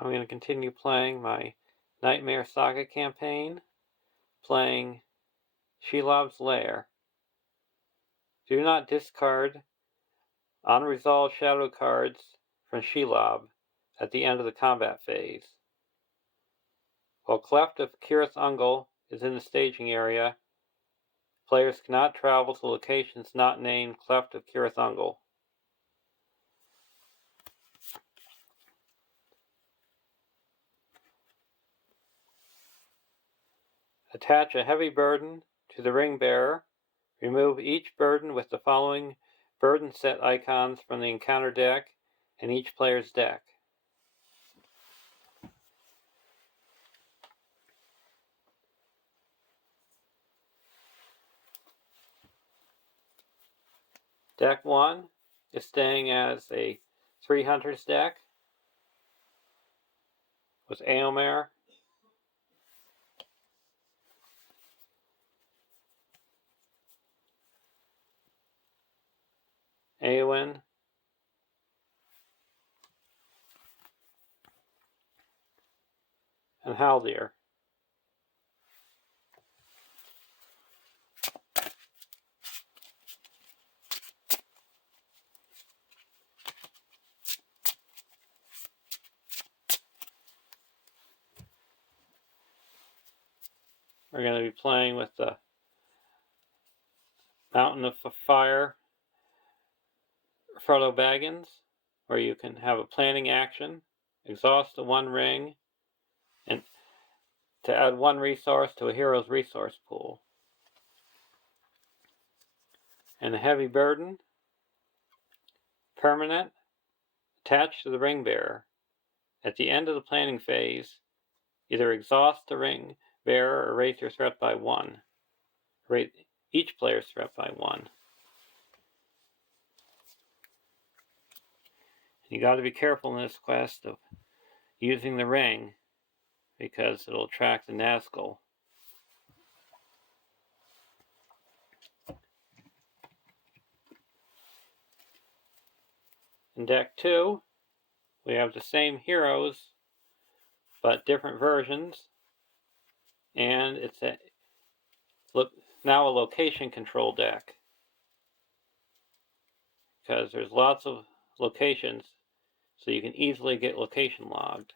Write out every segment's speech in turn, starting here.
I'm going to continue playing my Nightmare Saga campaign, playing Shelob's Lair. Do not discard unresolved shadow cards from Shelob at the end of the combat phase. While Cleft of Kirith Ungol is in the staging area, players cannot travel to locations not named Cleft of Kirith Ungol. Attach a heavy burden to the ring bearer. Remove each burden with the following burden set icons from the encounter deck and each player's deck. Deck 1 is staying as a 3 Hunters deck with Eomer, Eowyn, and Haldir. We're going to be playing with the Mountain of Fire Frodo Baggins, where you can have a planning action, exhaust the 1 ring, and to add 1 resource to a hero's resource pool. And the heavy burden, permanent, attached to the ring bearer. At the end of the planning phase, either exhaust the ring bearer or raise your threat by 1. Raise each player's threat by 1. You got to be careful in this quest of using the ring because it'll attract the Nazgul. In deck 2, we have the same heroes but different versions, and it's now a location control deck because there's lots of locations, so you can easily get location logged.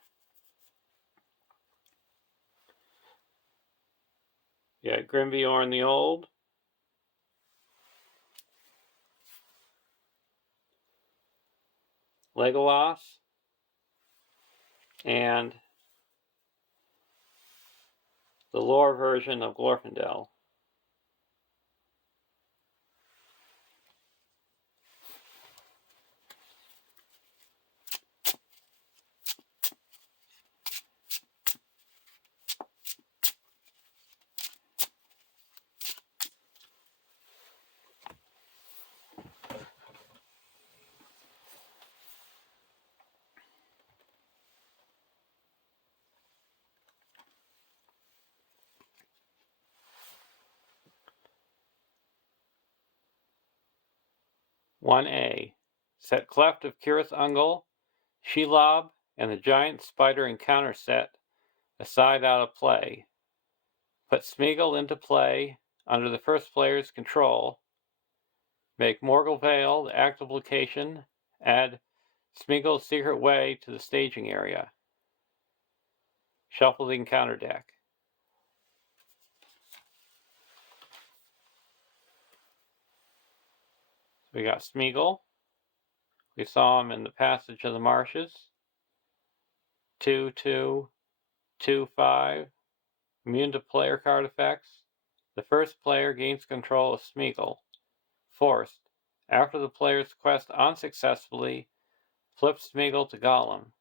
You got Grimbeorn the Old, Legolas, and the lore version of Glorfindel. (1A) Set Cleft of Kirith Ungol, Shelob, and the Giant Spider Encounter set aside out of play. Put Smeagol into play under the first player's control. Make Morgul Vale the active location. Add Smeagol's Secret Way to the staging area. Shuffle the encounter deck. We got Smeagol. We saw him in the Passage of the Marshes. 2/2, 2/5. Immune to player card effects. The first player gains control of Smeagol. Forced. After the player's quest unsuccessfully, flip Smeagol to Gollum.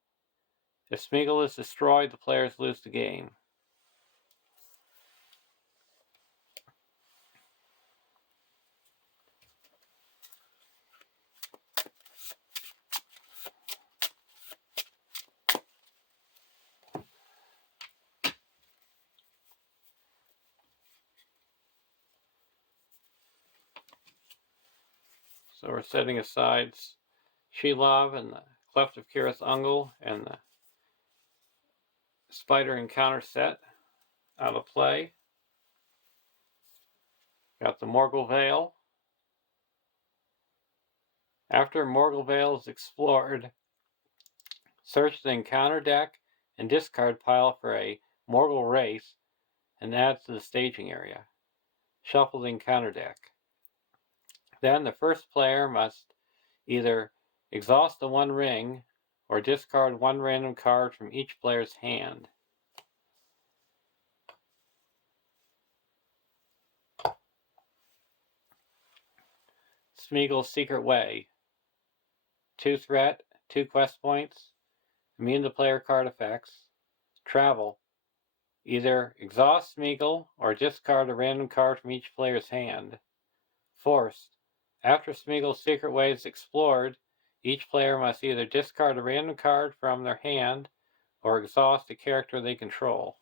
If Smeagol is destroyed, the players lose the game. So we're setting aside Shelob and the Cleft of Kirith Ungol and the Spider encounter set out of play. Got the Morgul Veil. After Morgul Veil is explored, search the encounter deck and discard pile for a Morgul Race and add to the staging area. Shuffle the encounter deck. Then the first player must either exhaust the one ring or discard one random card from each player's hand. Smeagol's Secret Way. 2 threat, 2 quest points, immune to player card effects. Travel. Either exhaust Smeagol or discard a random card from each player's hand. Forced. After Smeagol's Secret Way is explored, each player must either discard a random card from their hand or exhaust a character they control.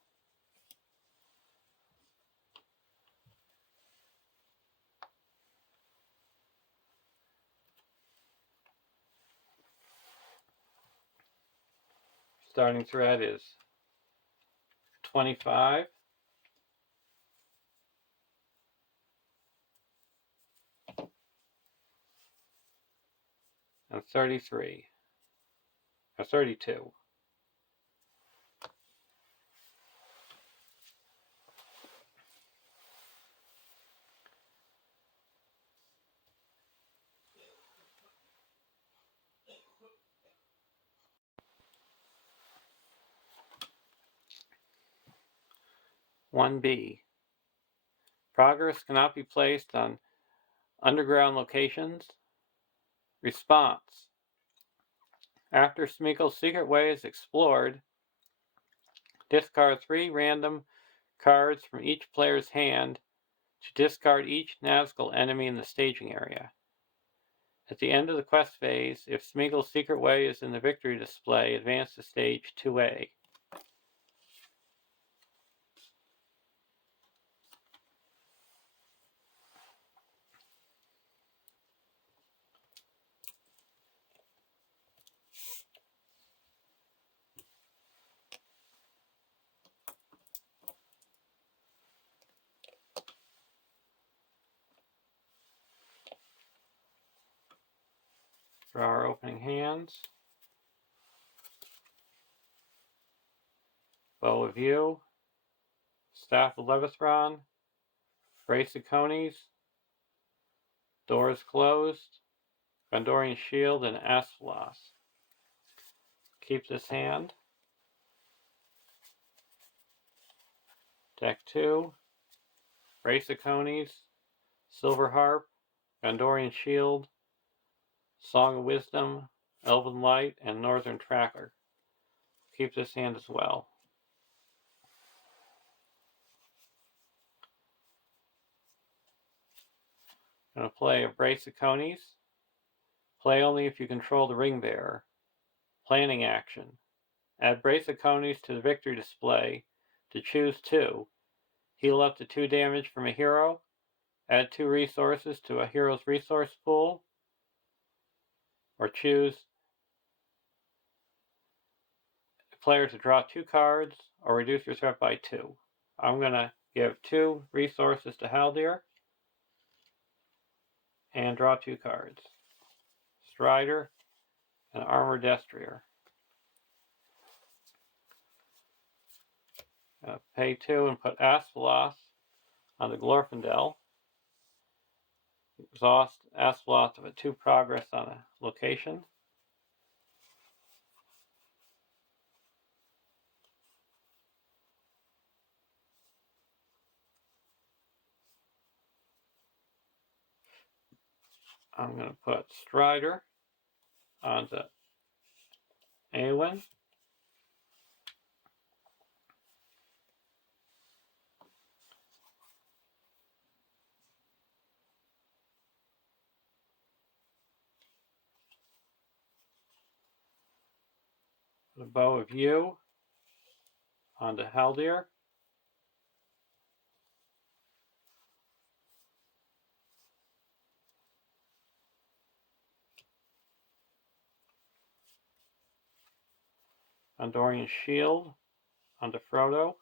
Starting threat is 25. And 33. Or 32. One B. Progress cannot be placed on underground locations. Response. After Smeagol's Secret Way is explored, discard 3 random cards from each player's hand to discard each Nazgul enemy in the staging area. At the end of the quest phase, if Smeagol's Secret Way is in the victory display, advance to stage 2A. For our opening hands, Bow of View, Staff of Levithron, Brace of Conies, Doors Closed, Gondorian Shield, and Asphalos. Keep this hand. Deck 2, Brace of Conies, Silver Harp, Gondorian Shield, Song of Wisdom, Elven Light, and Northern Tracker. Keep this hand as well. I'm going to play a Brace of Conies. Play only if you control the Ring Bearer. Planning action. Add Brace of Conies to the victory display to choose 2. Heal up to 2 damage from a hero. Add 2 resources to a hero's resource pool. Or choose a player to draw 2 cards or reduce your threat by 2. I'm going to give 2 resources to Haldir and draw 2 cards. Strider and Armor Destrier. Pay 2 and put Asphalos on the Glorfindel. Exhaust Asphalos with 2 progress on a location. I'm going to put Strider onto Awen. The Bow of View onto Haldir. Gondorian Shield onto Frodo.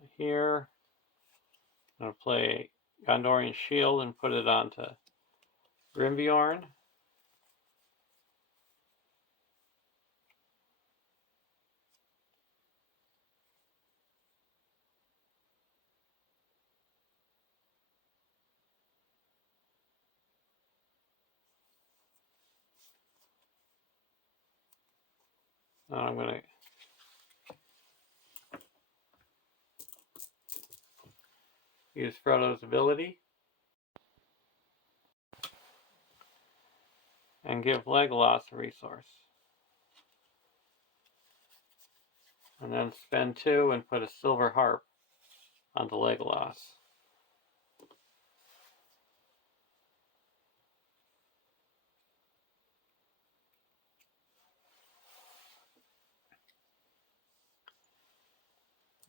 And here, I'm going to play Gondorian Shield and put it onto Grimbjorn. Now I'm going to use Frodo's ability and give Legolas a resource. And then spend 2 and put a silver harp onto Legolas.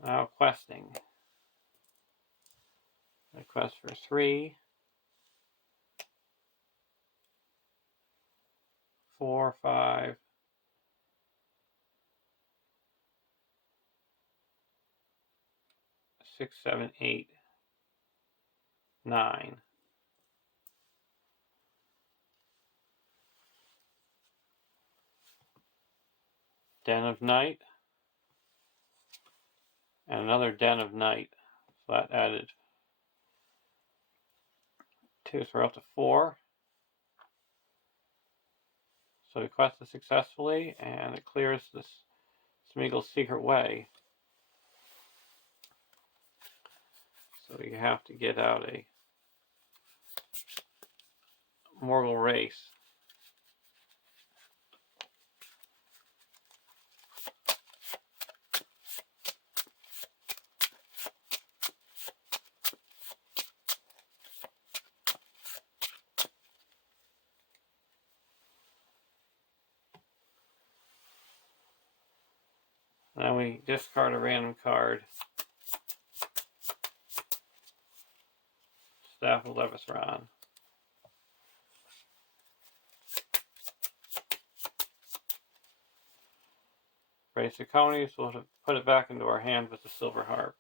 Now questing. I quest for 3, 4, 5, 6, 7, 8, 9. Den of Night. And another Den of Night. So that added 2, so we're up to 4. So we quested successfully, and it clears this Smeagol's Secret Way. So you have to get out a Morgul race. Then we discard a random card. Staff of Levisran. Race of Conies, we'll put it back into our hand with the silver harp.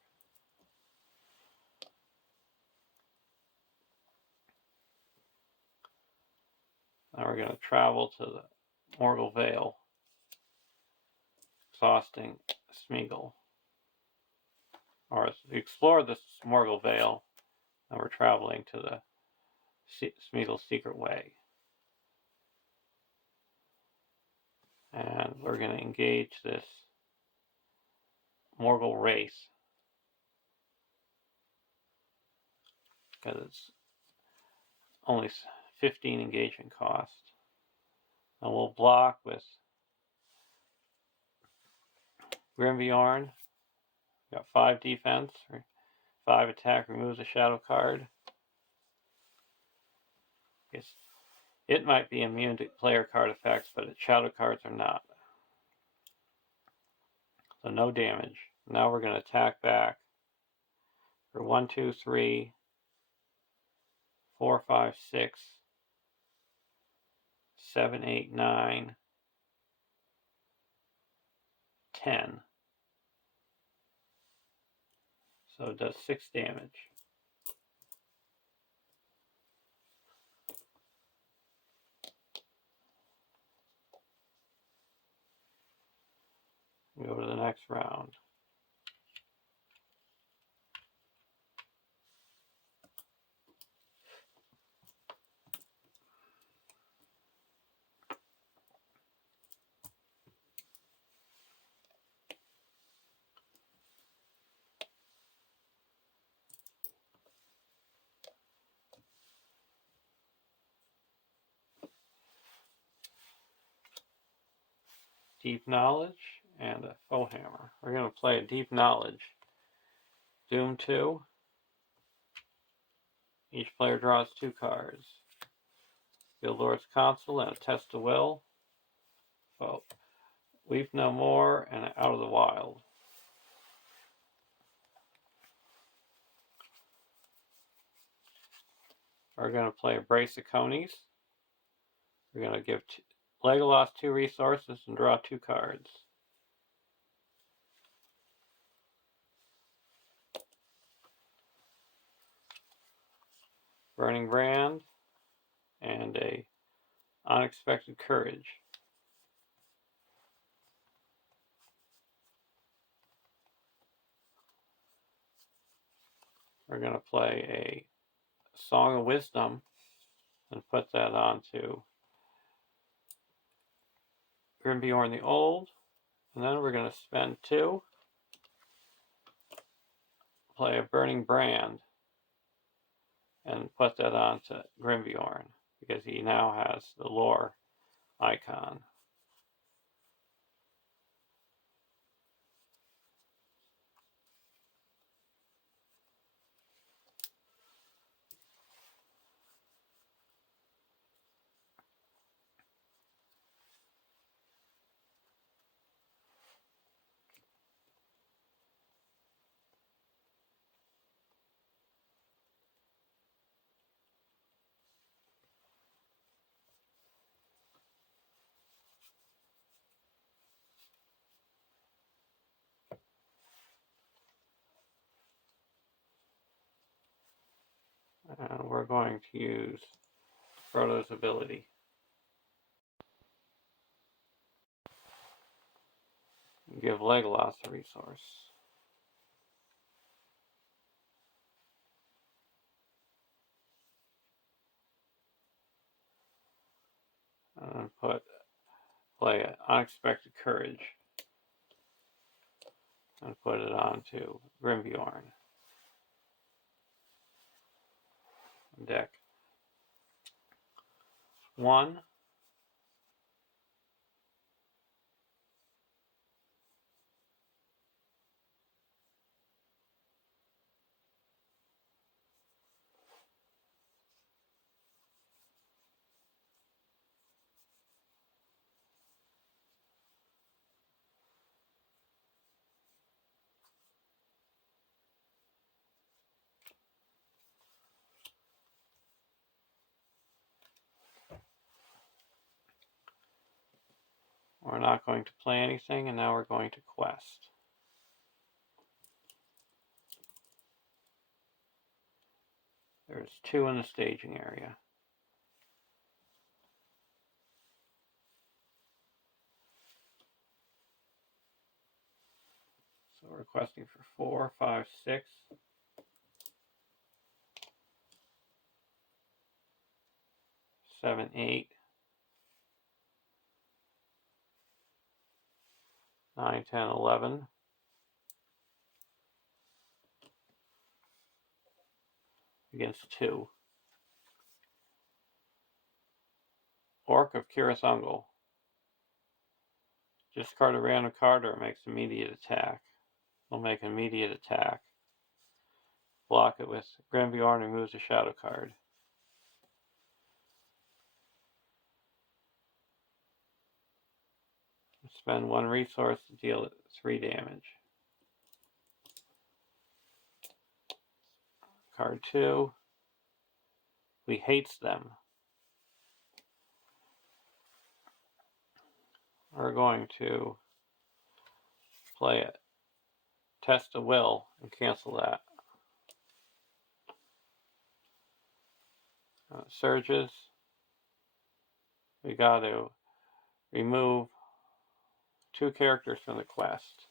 Now we're going to travel to the Morgul Vale, exhausting Smeagol. Or explore this Morgul Vale, and we're traveling to the Smeagol's Secret Way. And we're going to engage this Morgul race, because it's only 15 engagement cost. And we'll block with Grimbjorn. Got 5 defense, 5 attack, removes a shadow card. It might be immune to player card effects, but its shadow cards are not. So no damage. Now we're going to attack back for 1, 2, 3, 4, 5, 6, 7, 8, 9, 10. So it does 6 damage. We go to the next round. Deep Knowledge and a Foe Hammer. We're going to play a Deep Knowledge. Doom 2. Each player draws 2 cards. Guild Lord's Council and a Test of Will. Foe. Weep No More and Out of the Wild. We're going to play a brace of conies. We're going to give Legolas 2 resources and draw 2 cards. Burning Brand and a Unexpected Courage. We're going to play a Song of Wisdom and put that onto Grimbeorn the Old. And then we're going to spend 2, play a Burning Brand, and put that onto Grimbeorn because he now has the lore icon. And we're going to use Frodo's ability. Give Legolas a resource. And play an Unexpected Courage and put it onto Grimbeorn. Deck 1. We're not going to play anything, and now we're going to quest. There's 2 in the staging area. So we're questing for 4, 5, 6. 7, 8. 9, 10, 11. Against 2. Orc of Kirathungel. Discard a random card or it makes immediate attack. We'll make an immediate attack. Block it with Grimbeorn and removes a shadow card. Spend 1 resource to deal 3 damage. Card 2. We hates them. We're going to play it. Test of Will and cancel that. Surges. We got to remove 2 characters from the quest.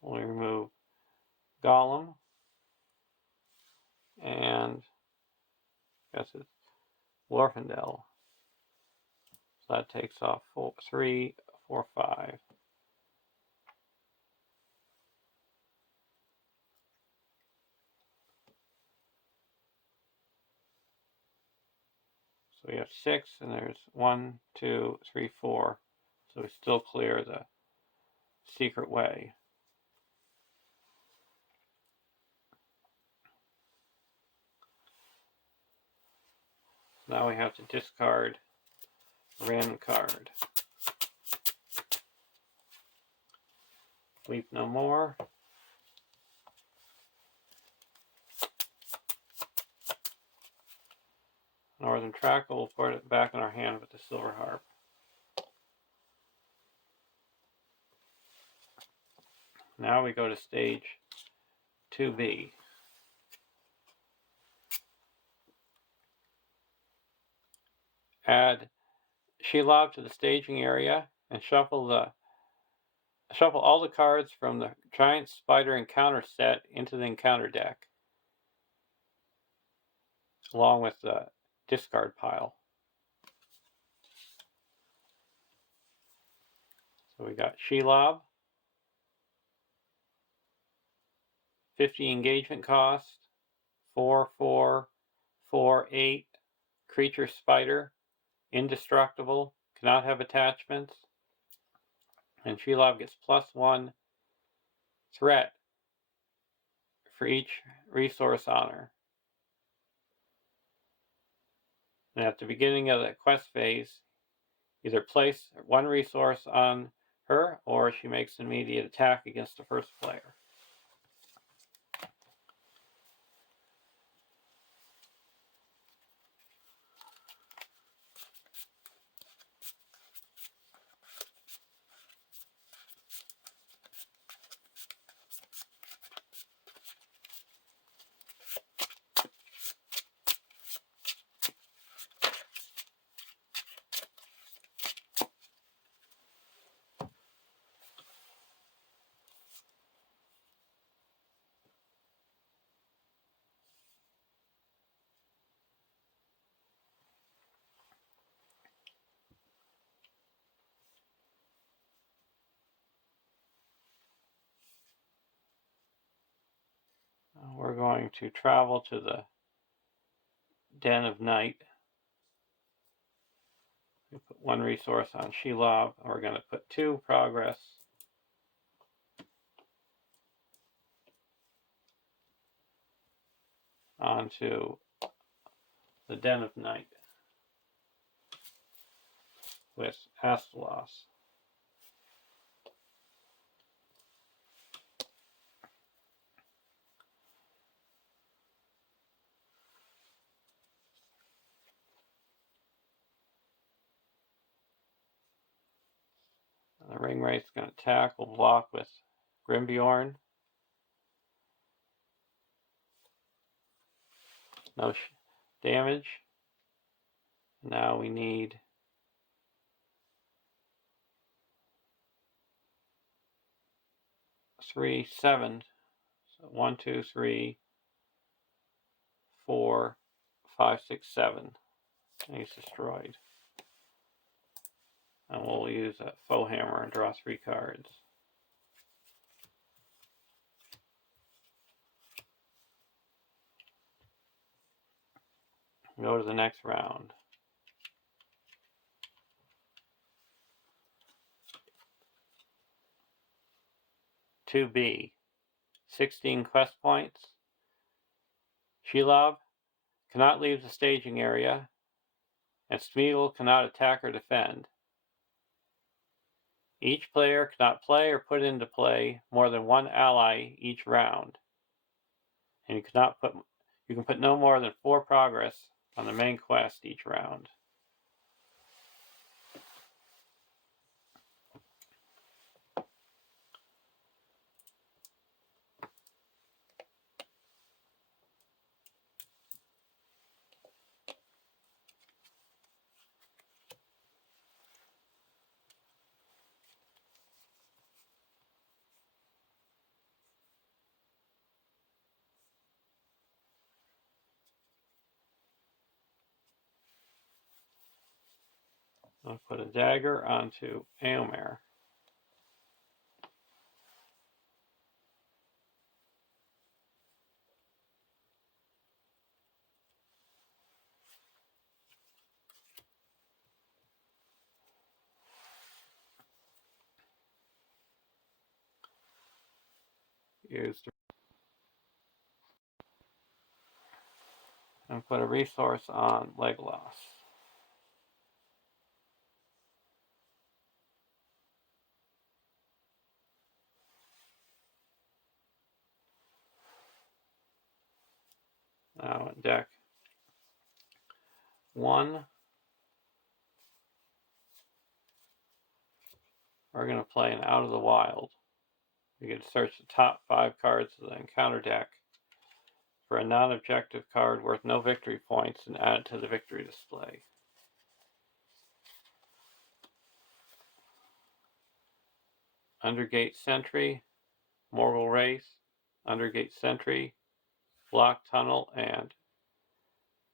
We'll remove Gollum and I guess it's Glorfindel. So that takes off 3, 4, 5. So we have 6, and there's 1, 2, 3, 4. So we still clear the secret way. Now we have to discard a random card. Weep no more. Northern Trackle, we'll put it back in our hand with the Silver Harp. Now we go to stage 2B. Add Shelob to the staging area and shuffle all the cards from the Giant Spider Encounter set into the Encounter deck, along with the discard pile. So we got Shelob, 50 engagement cost, 4/4, 4/8, creature spider, indestructible, cannot have attachments, and Shelob gets +1 threat for each resource on her. And at the beginning of the quest phase, either place 1 resource on her or she makes an immediate attack against the first player. We're going to travel to the Den of Night. We put 1 resource on Shelob, and we're going to put 2 progress onto the Den of Night with Astalos. The Ring Wraith's going to attack. We'll block with Grimbjorn. No damage. Now we need three, 7. So 1, 2, 3, 4, 5, 6, 7. And he's destroyed. And we'll use a Foe Hammer and draw 3 cards. Go to the next round. 2B, 16 quest points. Shelob cannot leave the staging area, and Smeagol cannot attack or defend. Each player cannot play or put into play more than 1 ally each round, and you can put no more than 4 progress on the main quest each round. I'll put a dagger onto Eomer. Use and put a resource on Legolas. Now in deck 1, we're going to play an Out of the Wild. We can search the top 5 cards of the encounter deck for a non-objective card worth no victory points and add it to the victory display. Undergate Sentry, Mortal Wraith, Undergate Sentry, Block Tunnel, and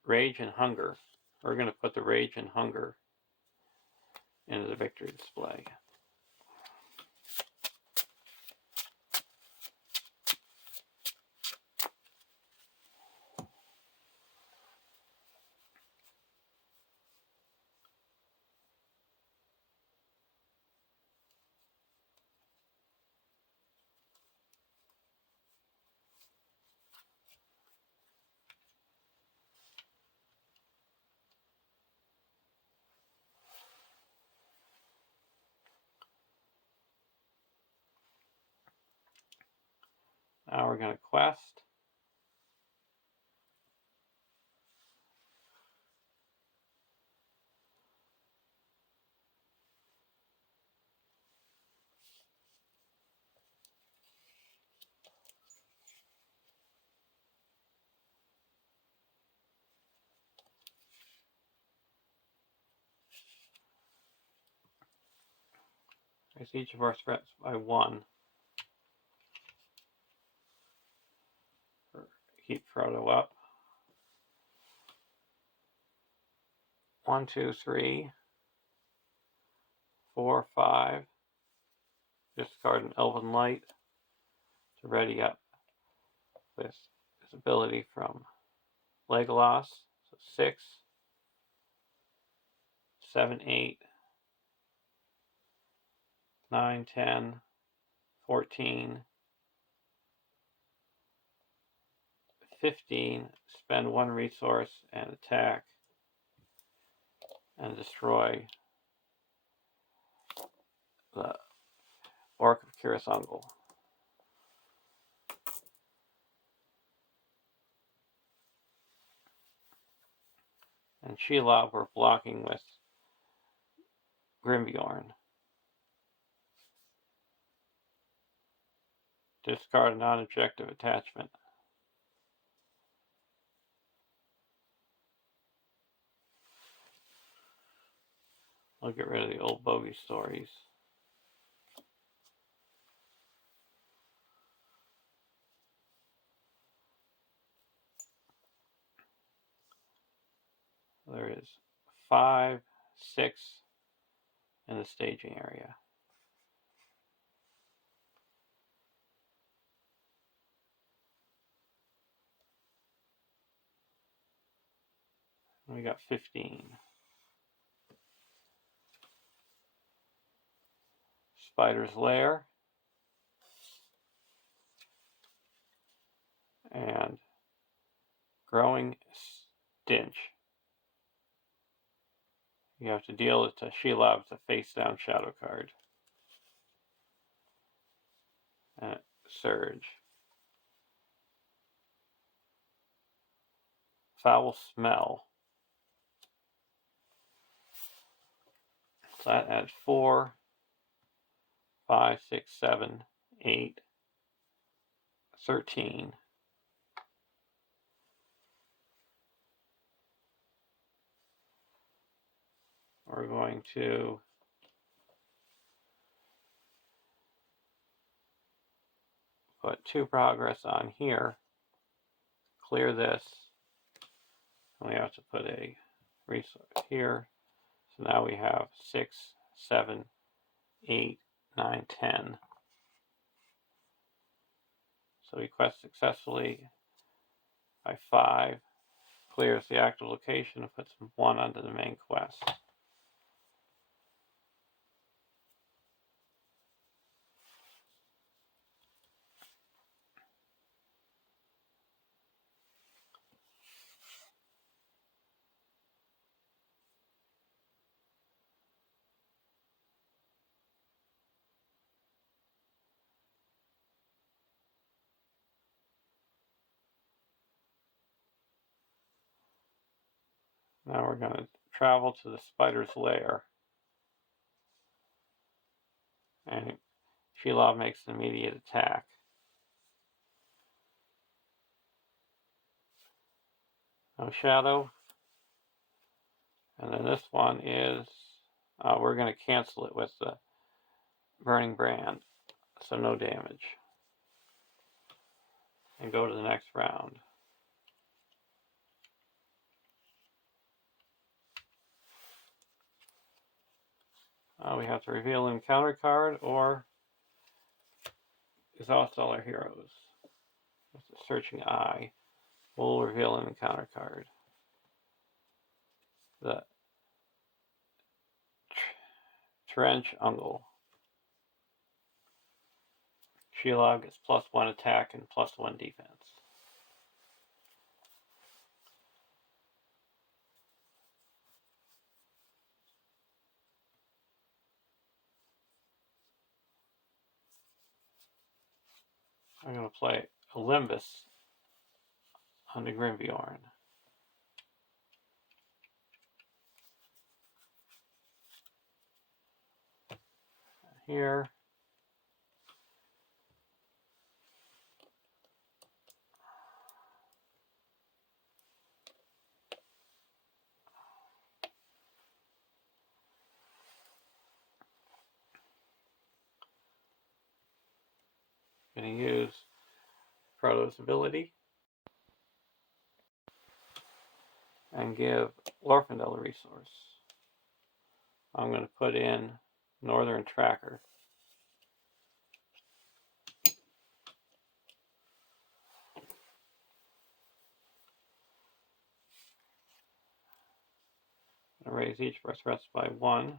Rage and Hunger. We're going to put the Rage and Hunger into the victory display. Now we're going to quest. Raise each of our threats by 1. Keep Frodo up. 1, 2, 3, 4, 5. Discard an Elven Light to ready up with his ability from Legolas. So 6, 7, 8, 9, 10, 14, 15. Spend 1 resource and attack and destroy the Orc of Kirasungal. And Shelob we're blocking with Grimbjorn. Discard a non-objective attachment. I'll get rid of the old bogey stories. There is 5, 6 in the staging area. We got 15. Spider's Lair. And Growing Stench. You have to deal with Shelob's a face-down shadow card. And Surge. Foul Smell. So that adds 4, 5, 6, 7, 8, 13. We're going to put 2 progress on here. Clear this. And we have to put a resource here. So now we have 6, 7, 8, 9, 10. So we quest successfully by 5. Clears the active location and puts 1 onto the main quest. Now we're going to travel to the spider's lair. And Shelob makes an immediate attack. No shadow. And then this one is, we're going to cancel it with the burning brand. So no damage. And go to the next round. We have to reveal an encounter card or exhaust all our heroes. With the searching eye, we'll reveal an encounter card. The Trench Ungle. Shelob gets +1 attack and +1 defense. I'm going to play Olympus on the Grimbjorn. Here. Going to use Proto's ability and give Lorfindel a resource. I'm going to put in Northern Tracker. And raise each of our threats by 1.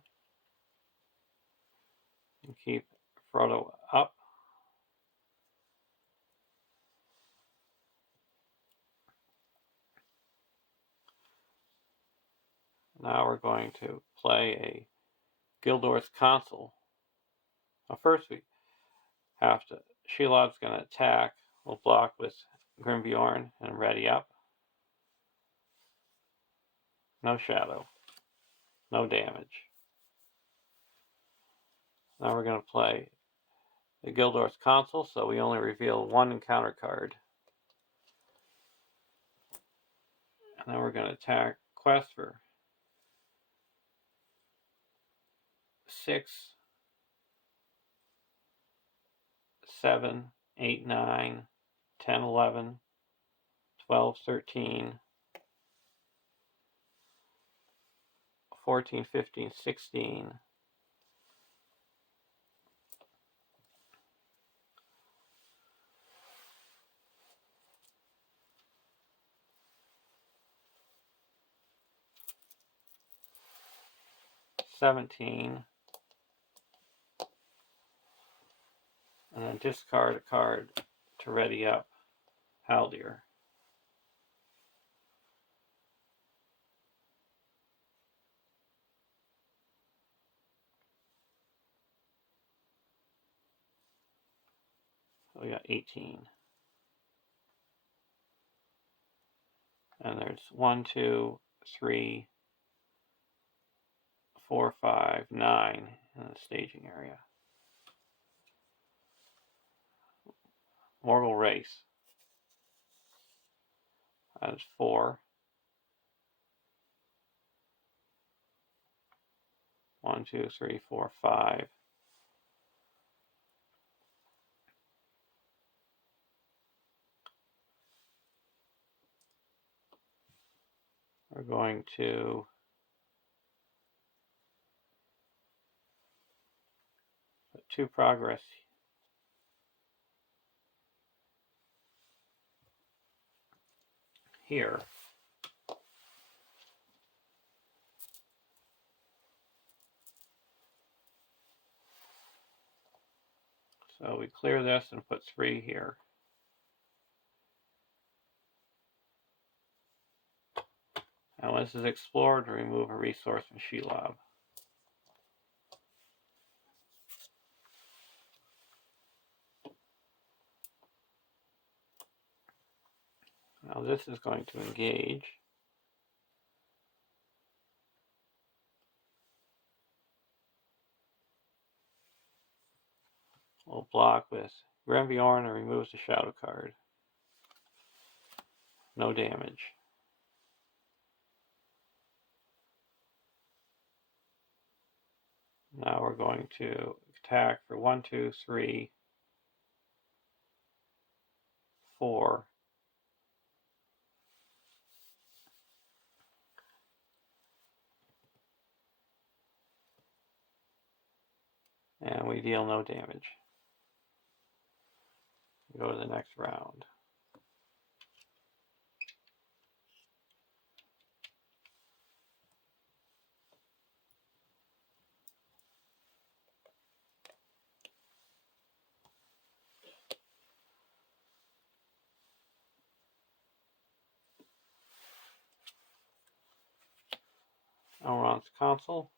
And keep Frodo up. Now we're going to play a Gildor's Consul. Well, first we have to, Shelob's going to attack. We'll block with Grimbjorn and ready up. No shadow. No damage. Now we're going to play the Gildor's Consul, so we only reveal 1 encounter card. And then we're going to attack Quest for 6, 7, 8, 9, 10, 11, 12, 13, 14, 15, 16. And then discard a card to ready up Haldir. So we got 18. And there's 1, 2, 3, 4, 5, 9 in the staging area. Mortal Race. That is 4. 1, 2, 3, 4, 5. We're going to put 2 progress here. So we clear this and put 3 here. And when this is explored, remove a resource from Shelob. Now this is going to engage. We'll block with Grimbjorn and removes the shadow card. No damage. Now we're going to attack for 1, 2, 3, 4. And we deal no damage. Go to the next round. Elrond's Council.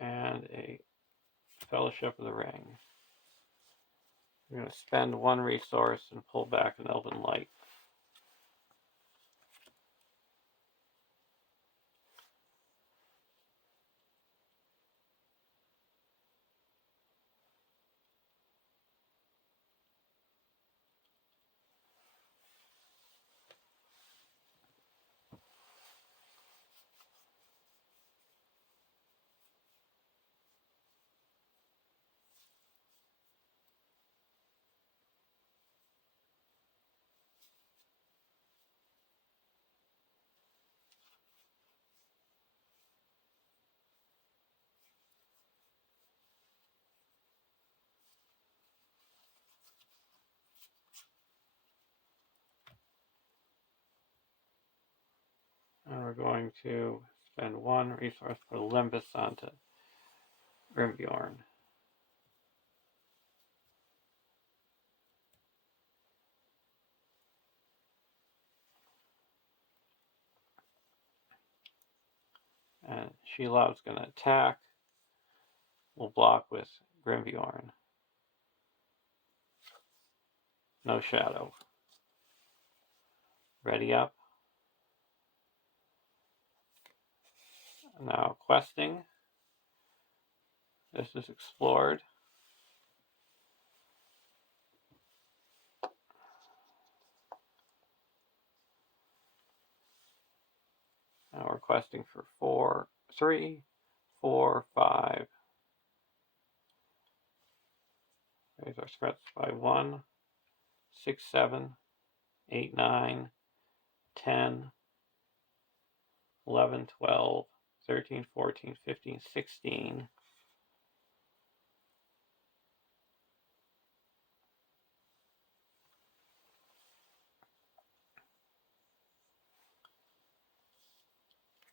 And a Fellowship of the Ring. We're going to spend 1 resource and pull back an Elven Light. And we're going to spend 1 resource for Limbus onto Grimbjorn. And Shelob's going to attack. We'll block with Grimbjorn. No shadow. Ready up. Now questing. This is explored. Now we're questing for 3, 4, 5. Raise our threats by 1, 6, 7, 8, 9, 10, 11, 12, 13, 14, 15, 16.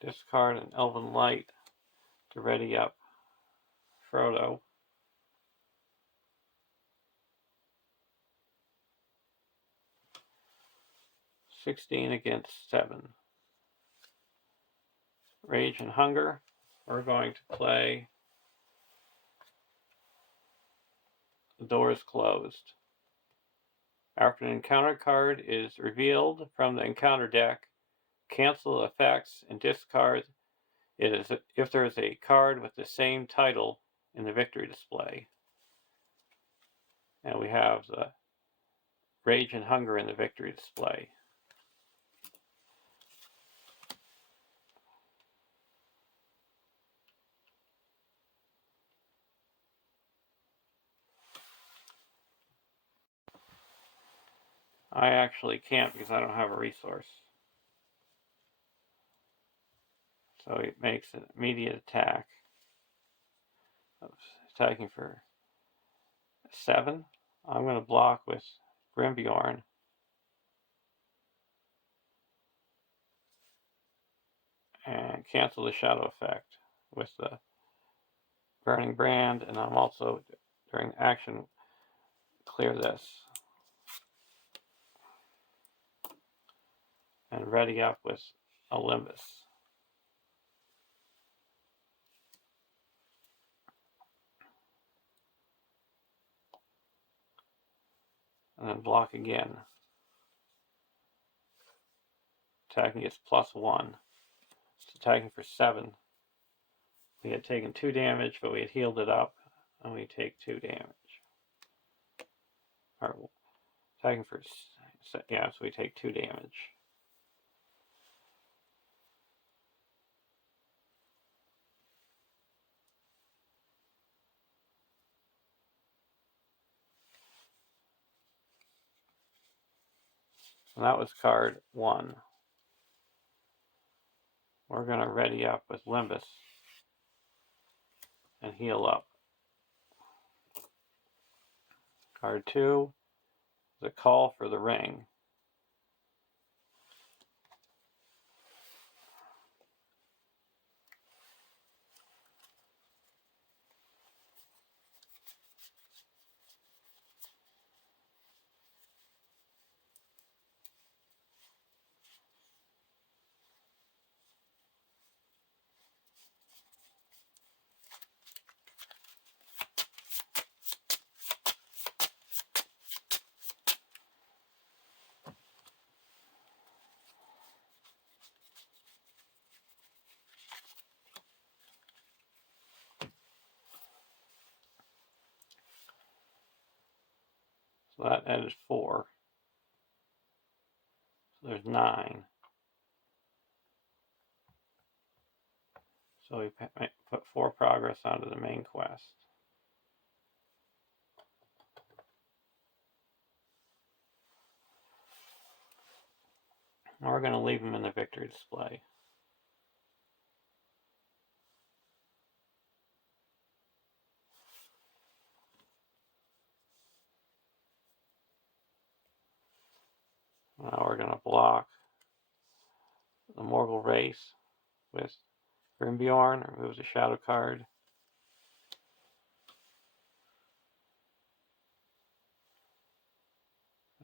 Discard an Elven Light to ready up Frodo. $16 against 7. Rage and Hunger. We're going to play The Door is Closed. After an encounter card is revealed from the encounter deck, cancel the effects and discard it if there is a card with the same title in the victory display. And we have the Rage and Hunger in the victory display. I actually can't because I don't have a resource. So it makes an immediate attack. Attacking for 7. I'm going to block with Grimbjorn. And cancel the shadow effect with the Burning Brand. And I'm also, during action, clear this. And ready up with a Limbus. And then block again. Attacking is +1. It's attacking for 7. We had taken 2 damage, but we had healed it up. and we take 2 damage. Or attacking for, yeah, so we take 2 damage. And that was card 1. We're going to ready up with Limbus and heal up. Card 2 is a call for the ring. So that added 4. So there's 9. So we put 4 progress onto the main quest. Now we're going to leave them in the victory display. Now we're going to block the Morgul Race with Grimbjorn, removes a shadow card.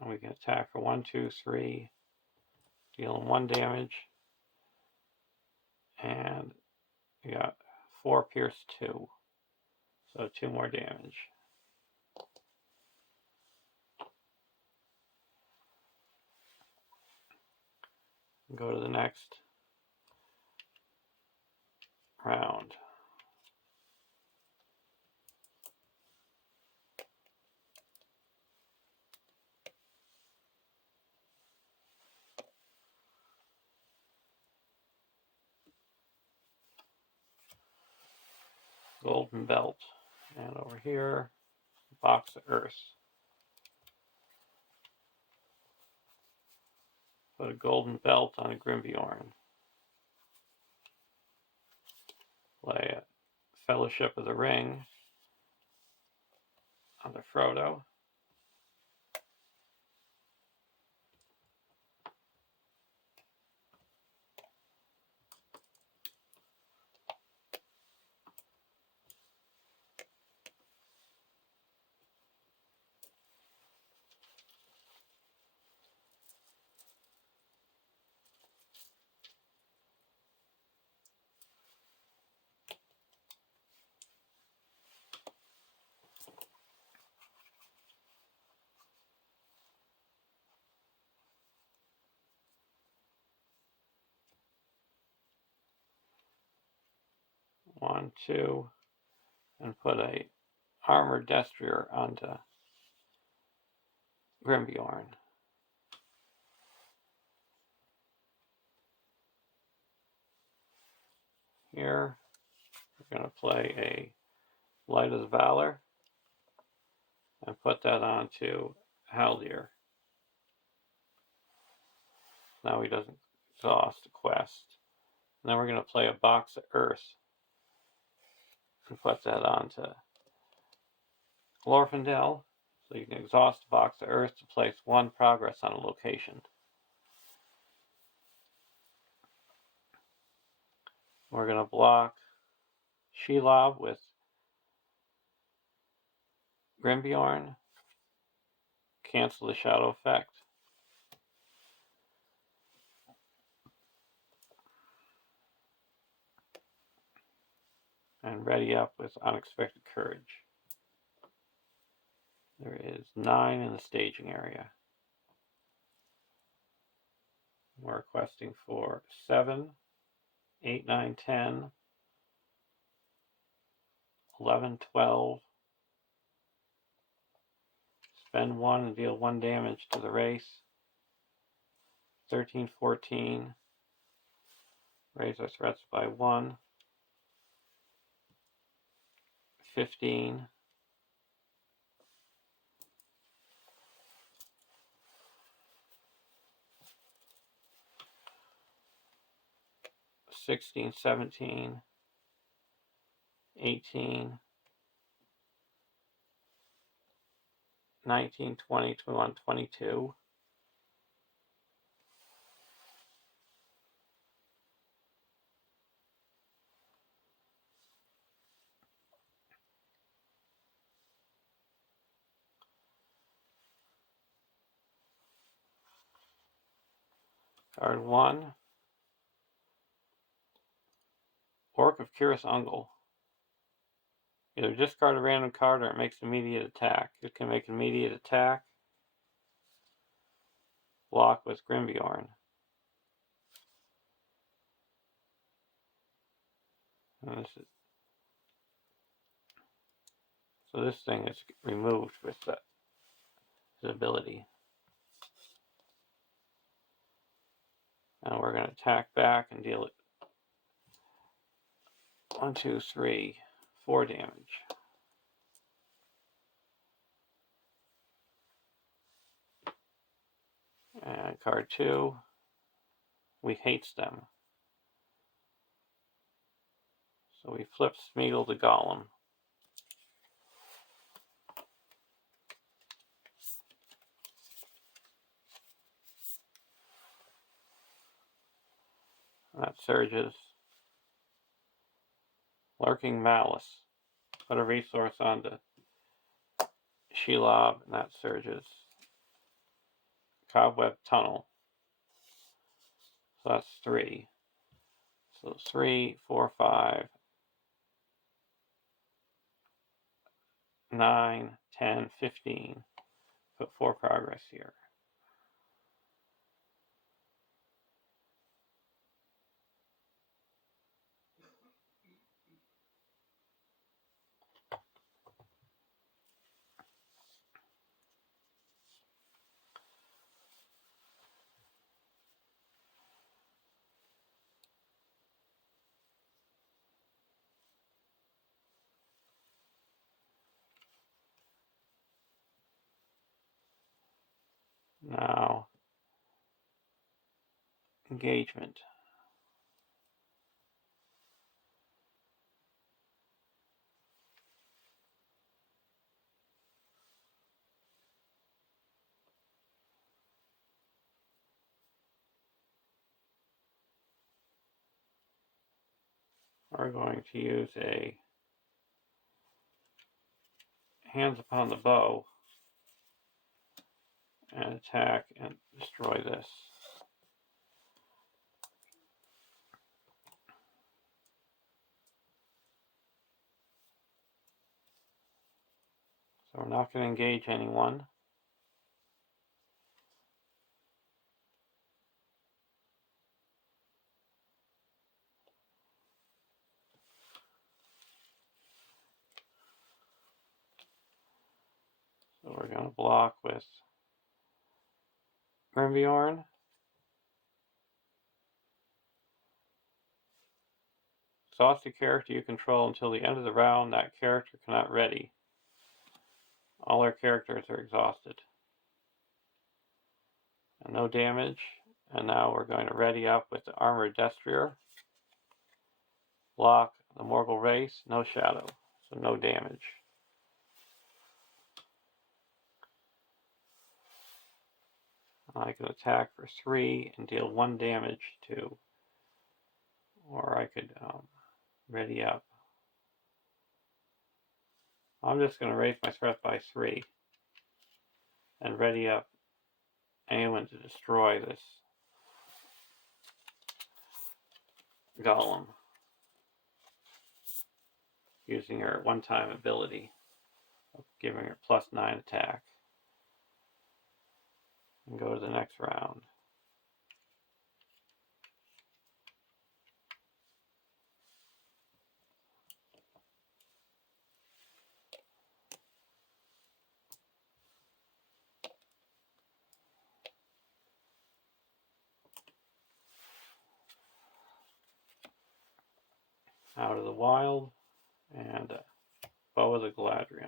And we can attack for 1, 2, 3, dealing 1 damage. And we got 4 pierce 2. So 2 more damage. Go to the next round. Golden Belt. And over here, Box of Earth. Put a Golden Belt on a Grimbjorn. Play a Fellowship of the Ring on the Frodo. One, 2, and put a Armored Destrier onto Grimbjorn. Here, we're going to play a Light of the Valor and put that onto Haldir. Now he doesn't exhaust the quest. And then we're going to play a Box of Earth and put that onto Glorfindel. So you can exhaust the Box of Earth to place 1 progress on a location. We're going to block Shelob with Grimbjorn. Cancel the shadow effect. And ready up with Unexpected Courage. There is 9 in the staging area. We're requesting for 7, 8, 9, 10, 11, 12, spend 1 and deal 1 damage to the race. 13, 14. Raise our threats by 1. 15. 16, 17. 18. 19, 20, 21, 22. Card 1. Orc of Kiris Ungol. Either discard a random card or it makes immediate attack. It can make immediate attack. Block with Grimbjorn. So this thing is removed with that ability. And we're going to attack back and deal it 1, 2, 3, 4 damage. And card 2, we hates them. So we flip Smeagol to Golem. And that surges. Lurking Malice. Put a resource onto Shelob, and that surges. Cobweb Tunnel. So that's 3. So 3, 4, 5, 9, 10, 15. Put 4 progress here. Now, engagement. We're going to use a Hands Upon the Bow and attack and destroy this. So we're not going to engage anyone. So we're going to block with Grimbjorn. Exhaust a character you control until the end of the round. That character cannot ready. All our characters are exhausted. And no damage. And now we're going to ready up with the Armored Destrier. Block the Morgul Race. No shadow. So no damage. I can attack for 3 and deal 1 damage to, or I could ready up. I'm just going to raise my threat by 3 and ready up Aemon to destroy this Golem using her one-time ability of giving her +9 attack. And go to the next round. Out of the Wild, and Bow of the Galadriel.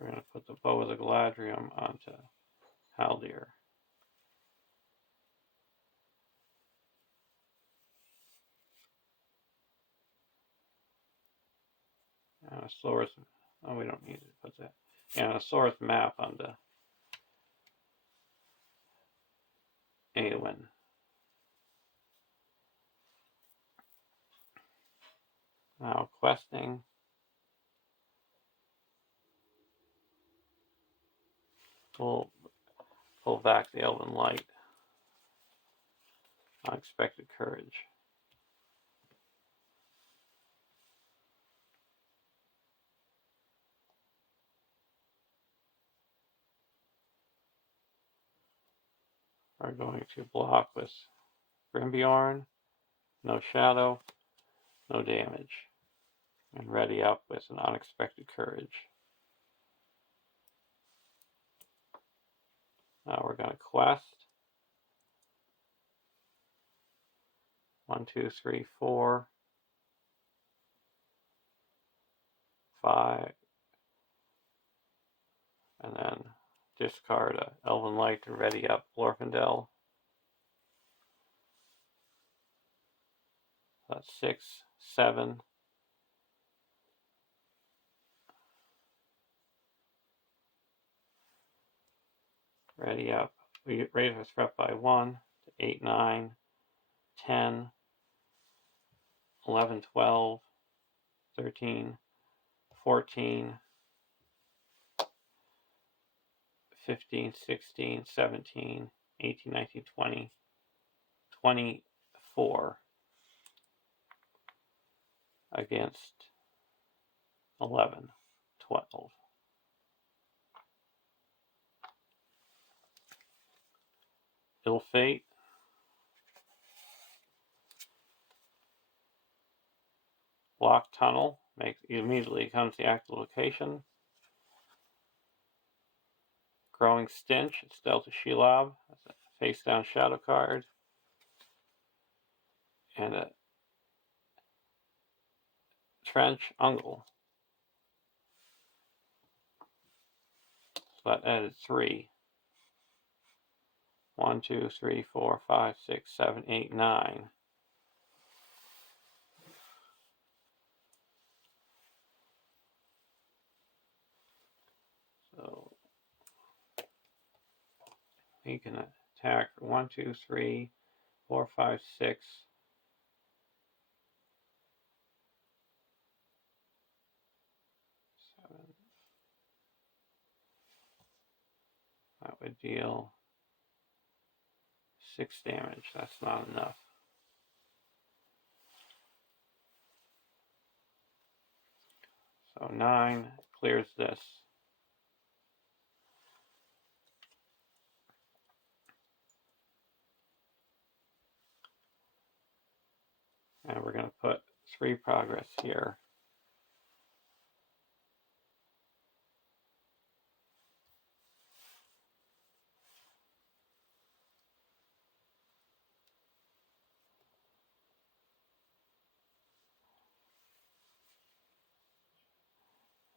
We're going to put the Bow of the Galadriel onto Haldir. And a source. Oh, we don't need to put that. And a source map onto Eowyn. Now questing. We'll pull back the Elven Light. Unexpected Courage. We're going to block with Grimbeorn. No shadow, no damage. And ready up with an Unexpected Courage. Now we're going to quest. 1, 2, 3, 4, 5, and then discard a Elven Light to ready up Glorfindel. That's 6, 7. Ready up. We raise our threat by 1 to 8, 9, 10, 11, 12, 13, 14, 15, 16, 17, 18, 19, 20, 24 against 11, 12. Ill Fate. Block Tunnel. Immediately comes the active location. Growing Stench. It's dealt to Shelob. That's a face down shadow card. And a Trench Ungle. So that added 3. 1, 2, 3, 4, 5, 6, 7, 8, 9. So he can attack for 1, 2, 3, 4, 5, 6. 7. That would deal 6 damage. That's not enough. So 9 clears this. And we're going to put 3 progress here.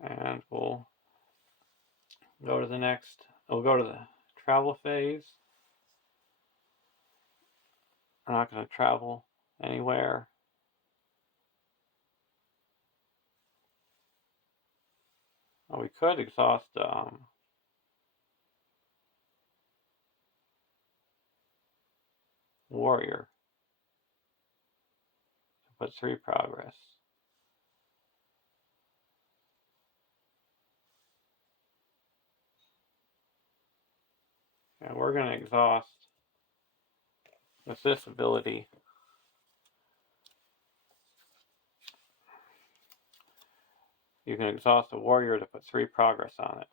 And we'll go to the next. We'll go to the travel phase. We're not going to travel anywhere. Well, we could exhaust Warrior to put 3 progress. And we're going to exhaust with this ability. You can exhaust a warrior to put 3 progress on it.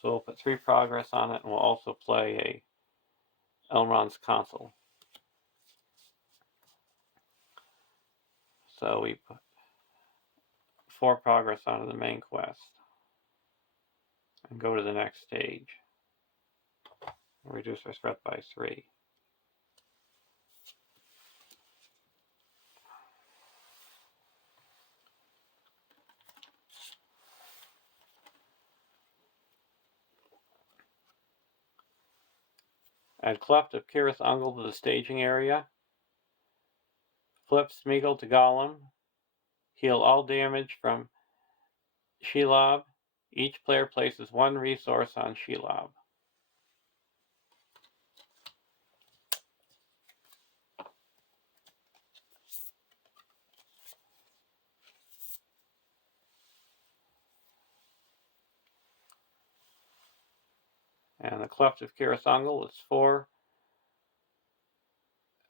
So we'll put 3 progress on it, and we'll also play Elrond's console. So we put 4 progress onto the main quest and go to the next stage. Reduce our threat by 3. Add Cleft of Cirith Ungol to the staging area. Flip Smeagol to Gollum. Heal all damage from Shelob. Each player places 1 resource on Shelob. And the Cleft of Cirith Ungol is 4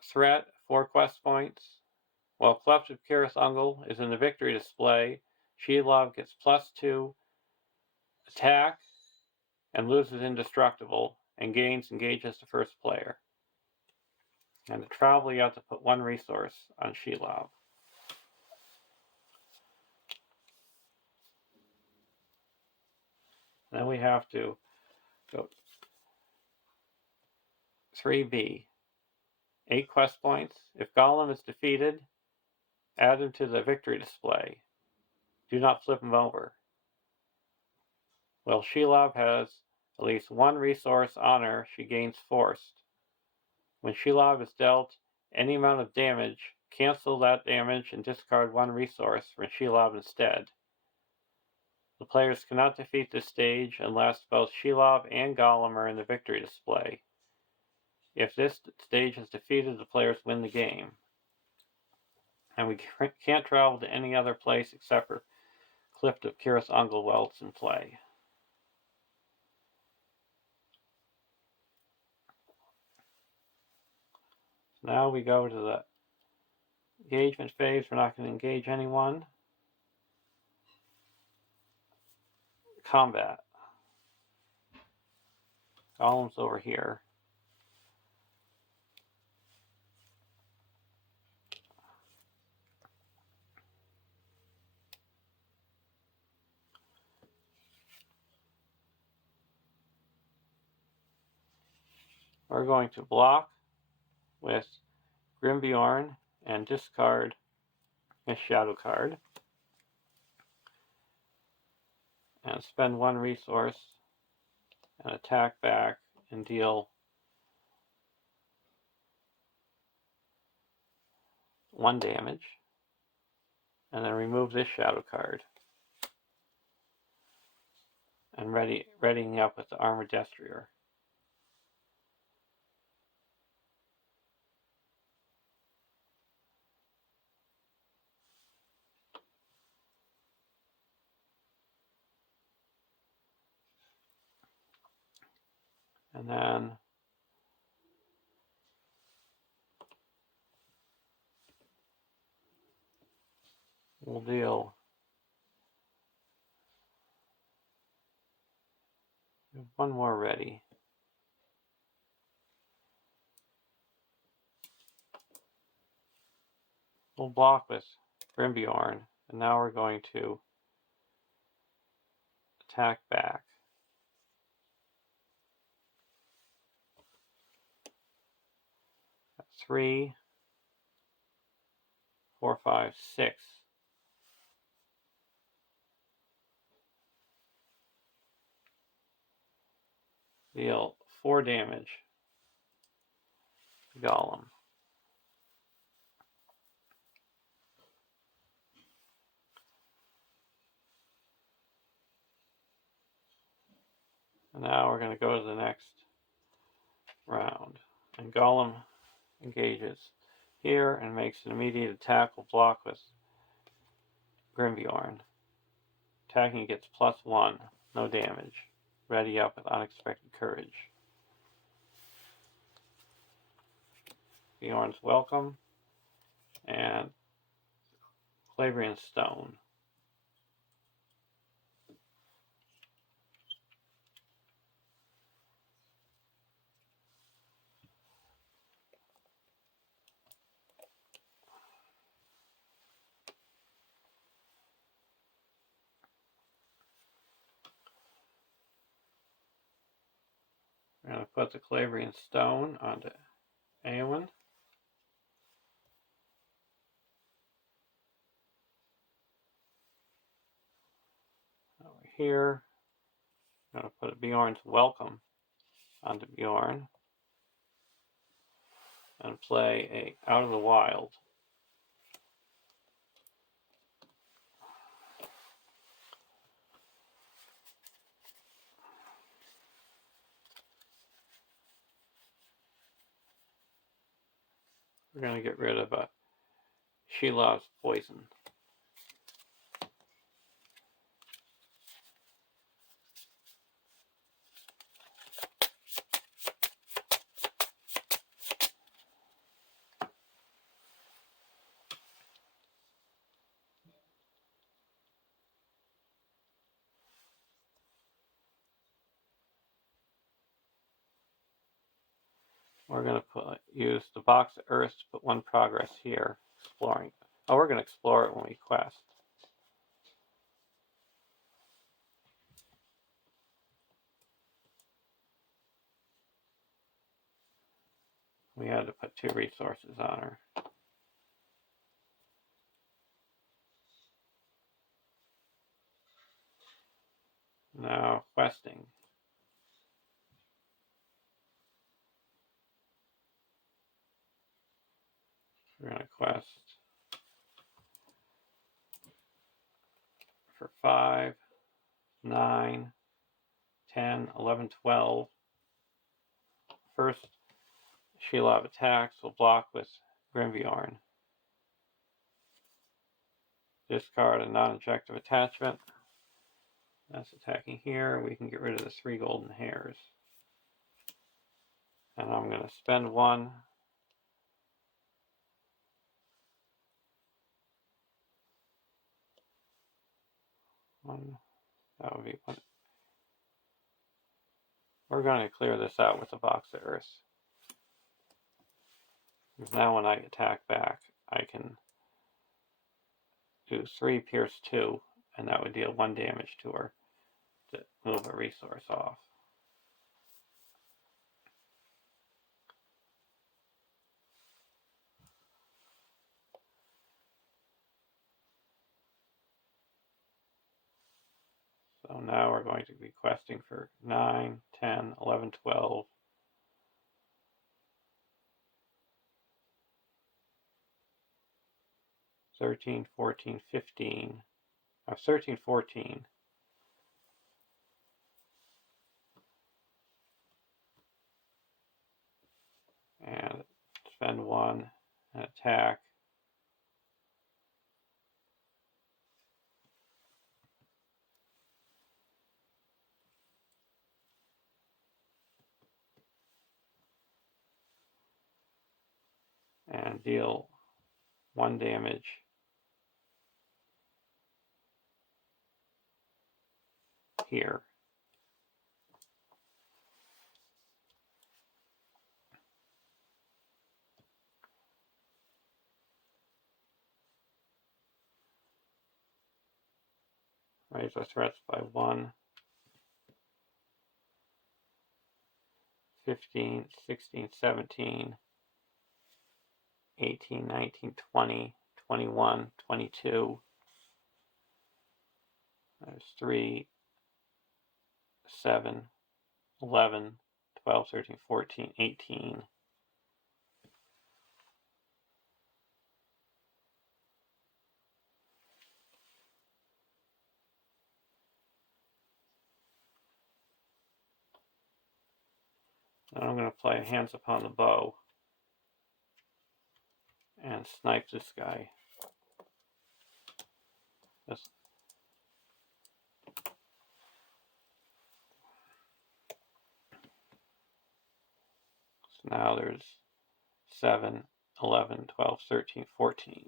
threat, 4 quest points. While Cleft of Cirith Ungol is in the victory display, Shelob gets +2 attack and loses indestructible and gains engage as the first player. And to travel, you have to put 1 resource on Shelob. Then we have to go 3B. 8 quest points. If Gollum is defeated, add him to the victory display. Do not flip him over. While Shelob has at least 1 resource on her, she gains Forced. When Shelob is dealt any amount of damage, cancel that damage and discard 1 resource from Shelob instead. The players cannot defeat this stage unless both Shelob and Gollum are in the victory display. If this stage is defeated, the players win the game. And we can't travel to any other place except for Cleft of Cirith Ungol while it's in play. So now we go to the engagement phase. We're not going to engage anyone. Combat. Gollum's over here. We're going to block with Grimbjorn and discard a shadow card. And spend 1 resource and attack back and deal 1 damage. And then remove this shadow card. And readying up with the Armored Destrier. And then we'll deal 1 more ready. We'll block with Grimbjorn, and now we're going to attack back. That's 3, 4, 5, 6. Deal 4 damage to Gollum. And now we're going to go to the next round. And Gollum engages here and makes an immediate attack. Will block with Grimbjorn. Attacking gets +1, no damage. Ready up with Unexpected Courage. Bjorn's Welcome and Claverian Stone. going to put the Calabrian Stone onto Eowyn. Over here, I'm going to put a Bjorn's Welcome onto Bjorn and play a Out of the Wild. We're going to get rid of Shelob's Poison. We're going to use the Box of Earth to put one progress here, exploring. Oh, we're going to explore it when we quest. We had to put 2 resources on her. Now, questing. We're going to quest for 5, 9, 10, 11, 12. First, Shelob attacks will block with Grimbjorn. Discard a non-objective attachment. That's attacking here. We can get rid of the 3 golden hairs. And I'm going to spend 1. That would be 1. We're going to clear this out with the Box of Earth. Because now when I attack back, I can do 3 Pierce 2, and that would deal 1 damage to her to move a resource off. So now we're going to be questing for 9, 10, 11, 12. 13, 14, 15. 13, 14. And spend 1 and attack. And deal 1 damage here. Raise our threats by 1. 15, 16, 17, 18, 19, 20, 21, 22. There's 3, 7, 11, 12, 13, 14, 18. And I'm going to play Hands Upon the Bow and snipe this guy. So now there's 7, 11, 12, 13, 14.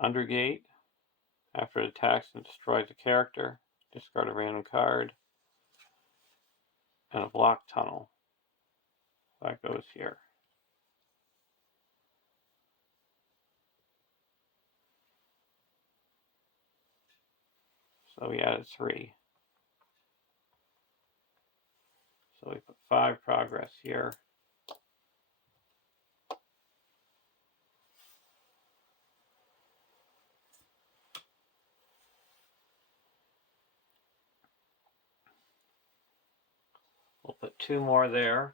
Undergate. After it attacks and destroys a character, discard a random card. And a block tunnel. That goes here. So we added 3. So we put 5 progress here. We'll put 2 more there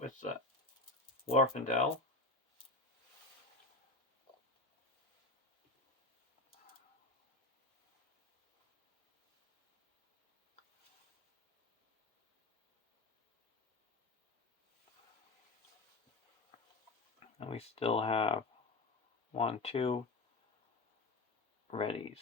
with the Glorfindel. And we still have 1, 2 readies.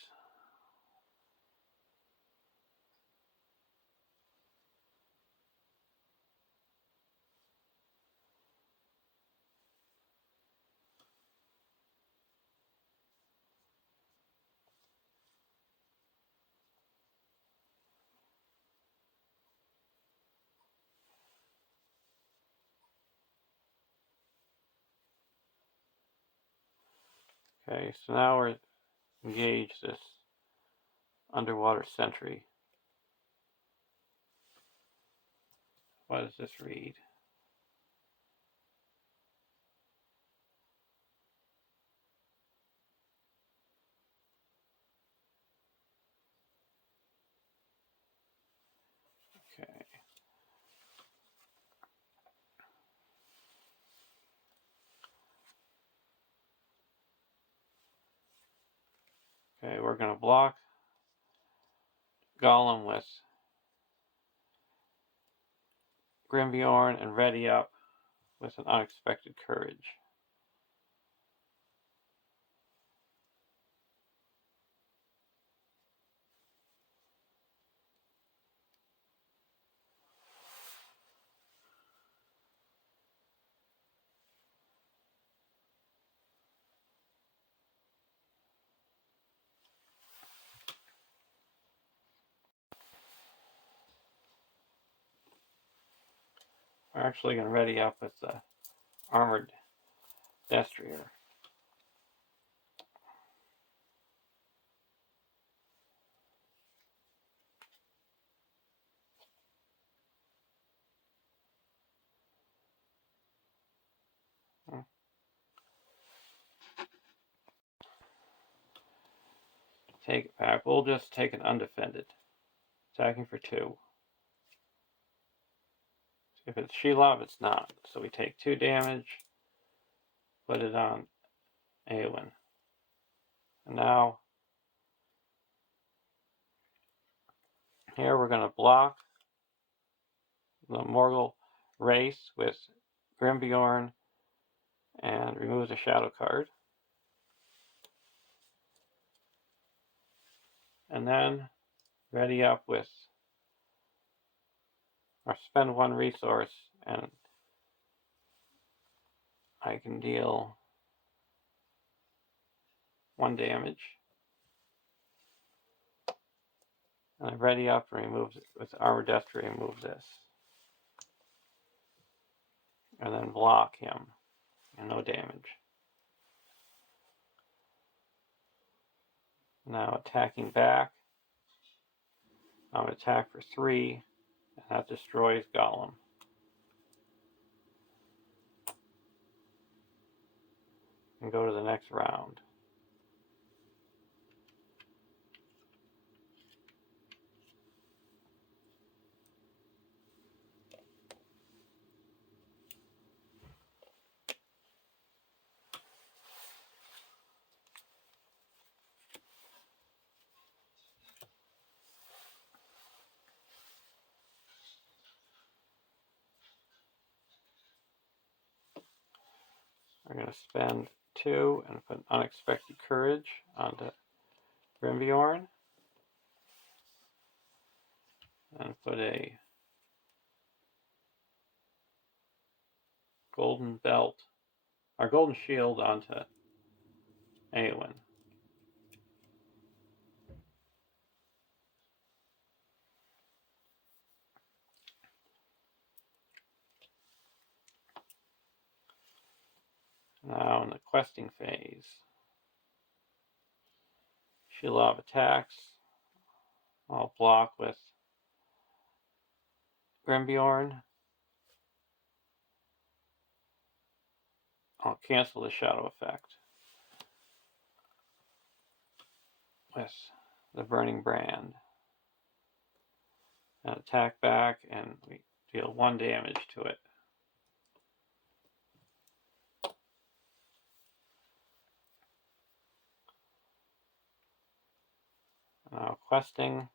Okay, so now we're engage this underwater sentry. What does this read? Okay. Okay, we're going to block Golem with Grimbjorn and ready up with an unexpected courage. We're actually going to ready up with the armored destrier. Take it back. We'll just take an undefended. Attacking for 2. If it's Shelob, it's not. So we take 2 damage, put it on Eowyn. And now, here we're going to block the Morgul race with Grimbjorn and remove the shadow card. And then ready up with, or spend 1 resource, and I can deal 1 damage. And I ready up and remove it with Armor Death to remove this. And then block him. And no damage. Now attacking back. I'm going to attack for 3. And that destroys Golem. And go to the next round. We're going to spend 2 and put Unexpected Courage onto Grimbjorn. And put a golden belt, or golden shield onto Eowyn. Now in the questing phase, Shelob attacks. I'll block with Grimbjorn. I'll cancel the shadow effect with the Burning Brand. And attack back, and we deal 1 damage to it. Now questing.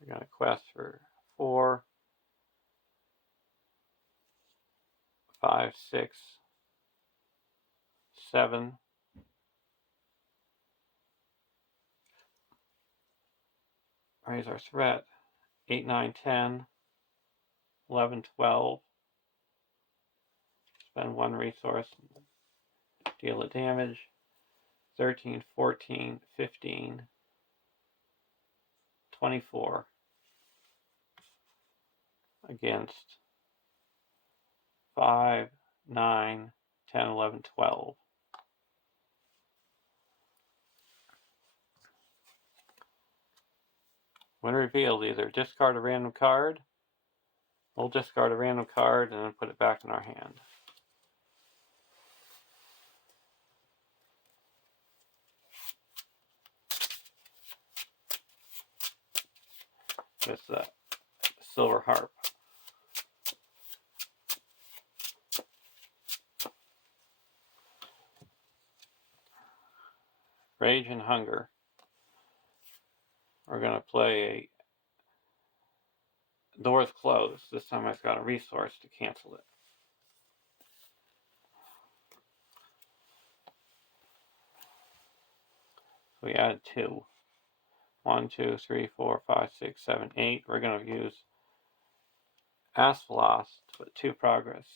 We're going to quest for 4, 5, 6, 7. Raise our threat. 8, 9, 10, 11, 12. Spend 1 resource. Deal the damage. 13, 14, 15, 24. Against 5, 9, 10, 11, 12. When revealed, either discard a random card, we'll discard a random card and then put it back in our hand. With the Silver Harp. Rage and Hunger. We're going to play a Doors Closed. This time I've got a resource to cancel it. So we added 2. 1, 2, 3, 4, 5, 6, 7, 8. We're going to use Asphalos to put 2 progress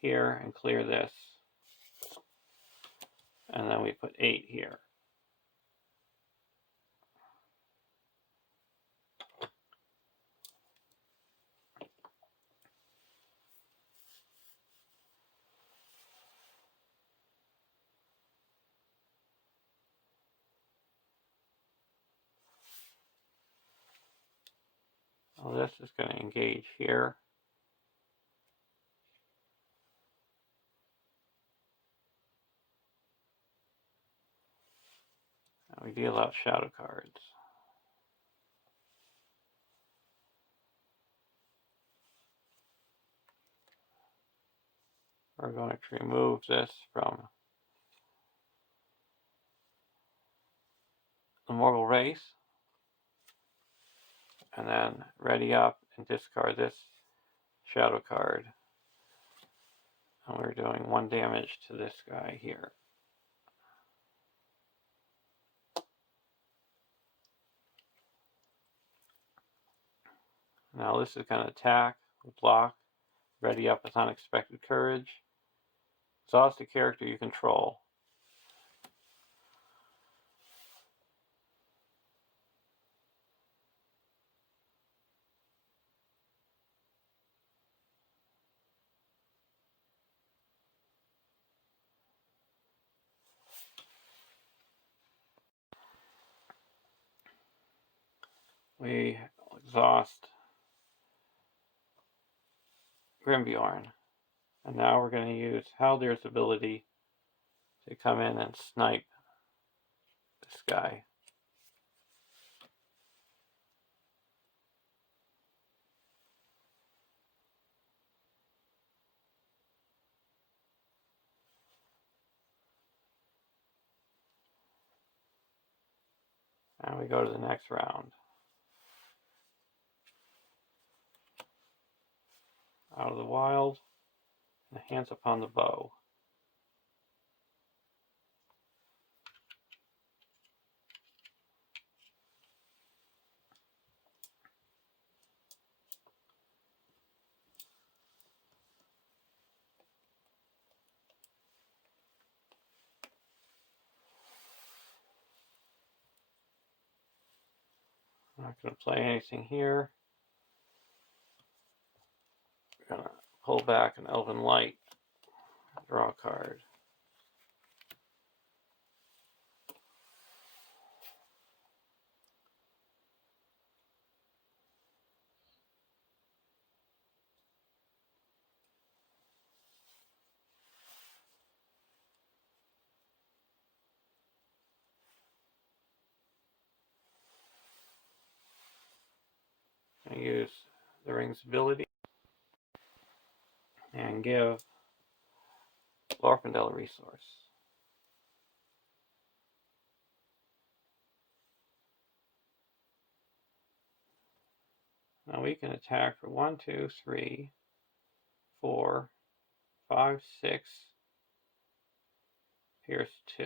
here and clear this. And then we put 8 here. Well, this is going to engage here. And we deal out shadow cards. We're going to remove this from the Mortal Race. And then ready up and discard this shadow card. And we're doing 1 damage to this guy here. Now this is going to attack, block, ready up with Unexpected Courage. Exhaust a character you control. We exhaust Grimbjorn. And now we're going to use Haldir's ability to come in and snipe this guy. And we go to the next round. Out of the Wild, and Hands Upon the Bow. I'm not going to play anything here. We're going to pull back an Elven Light. Draw a card. I use the ring's ability and give Glorfindel a resource. Now we can attack for 1, 2, 3, 4, 5, 6, pierce 2.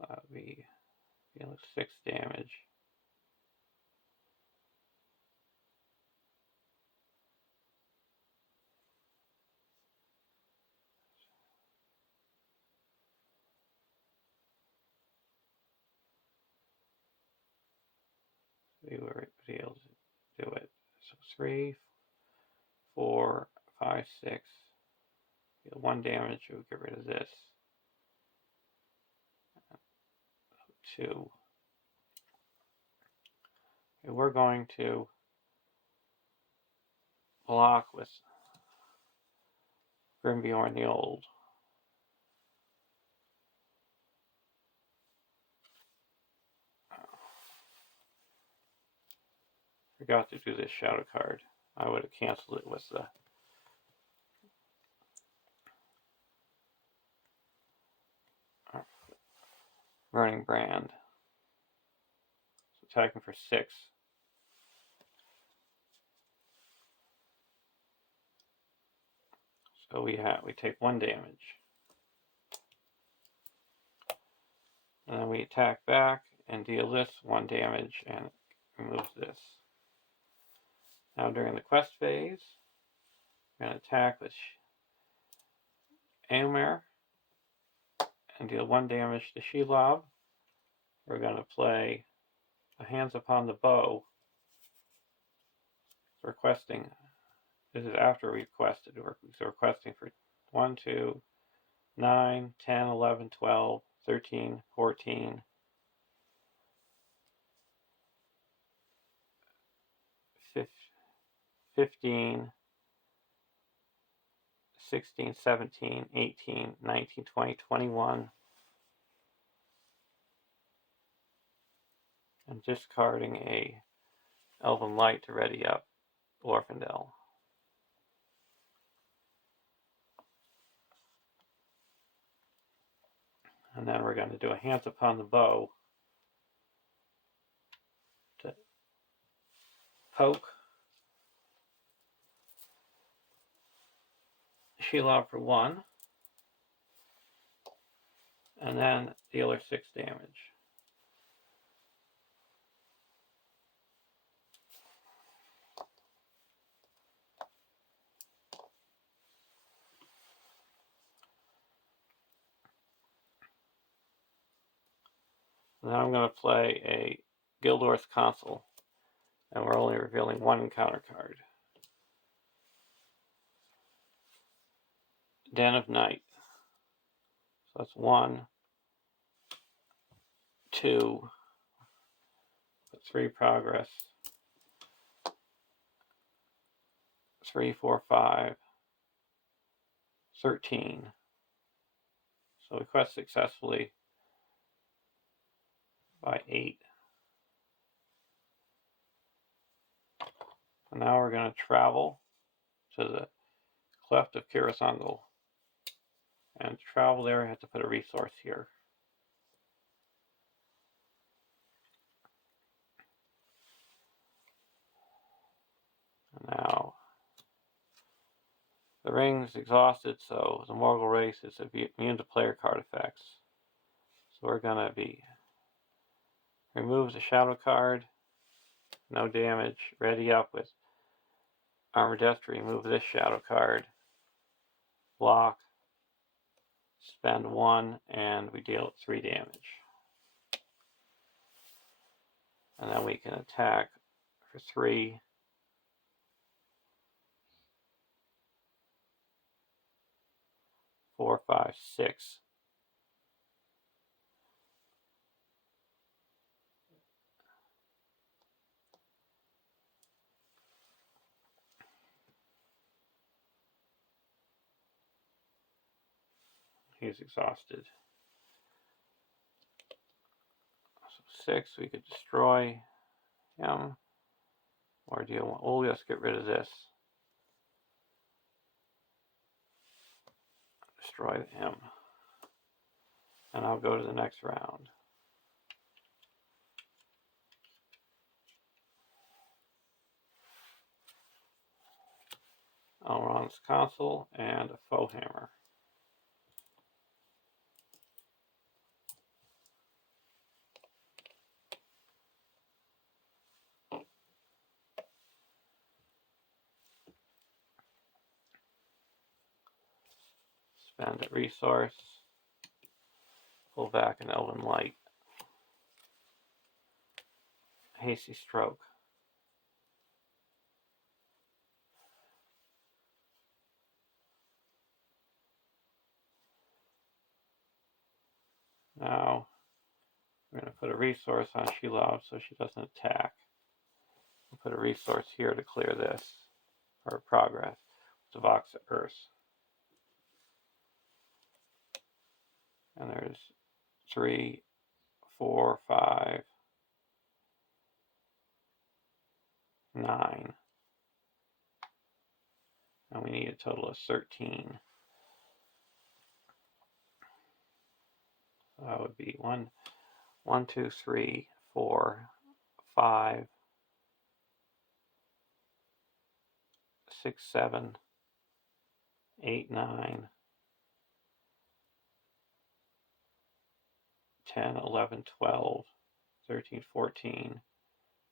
That would be 6 damage. We were able to do it. So 3, 4, 5, 6. 1 damage, we'll get rid of this. 2. Okay, we're going to block with Grimbjorn the Old. Forgot to do this shadow card. I would have canceled it with the Burning Brand. So attacking for 6. So we take 1 damage. And then we attack back and deal this 1 damage and remove this. Now during the quest phase, we're going to attack with Eomer and deal 1 damage to Shelob. We're going to play a Hands Upon the Bow. Requesting, this is after we quested, so requesting for 1, 2, 9, 10, 11, 12, 13, 14, 15, 16, 17, 18, 19, 20, 21. And discarding a Elven Light to ready up Glorfindel. And then we're going to do a Hands Upon the Bow to poke Shelob for 1, and then deal her 6 damage. Now I'm going to play a Gildor's Consul, and we're only revealing 1 encounter card. Den of Night. So that's 1, 2, 3 progress, 3, 4, 5, 13. So we quest successfully by 8. And now we're going to travel to the Cleft of Kirasangal. And to travel there, I have to put a resource here. Now, the ring's exhausted, so the Morgul race is immune to player card effects. So we're going to remove the shadow card, no damage, ready up with Armor Death to remove this shadow card, block, spend 1, and we deal 3 damage. And then we can attack for 3, 5, 6. He's exhausted. So 6, we could destroy him. Or do you want, oh, let's get rid of this. Destroy him. And I'll go to the next round. Elrond's console and a foe hammer. Spend a resource. Pull back an Elven Light. Hasty Stroke. Now, we're going to put a resource on Shelob so she doesn't attack. We'll put a resource here to clear this, or progress. It's a Vox Earth. And there's 3, 4, 5, 9. And we need a total of 13. So that would be 1, 2, 3, 4, 5, 6, 7, 8, 9, 10, 11, 12, 13, 14,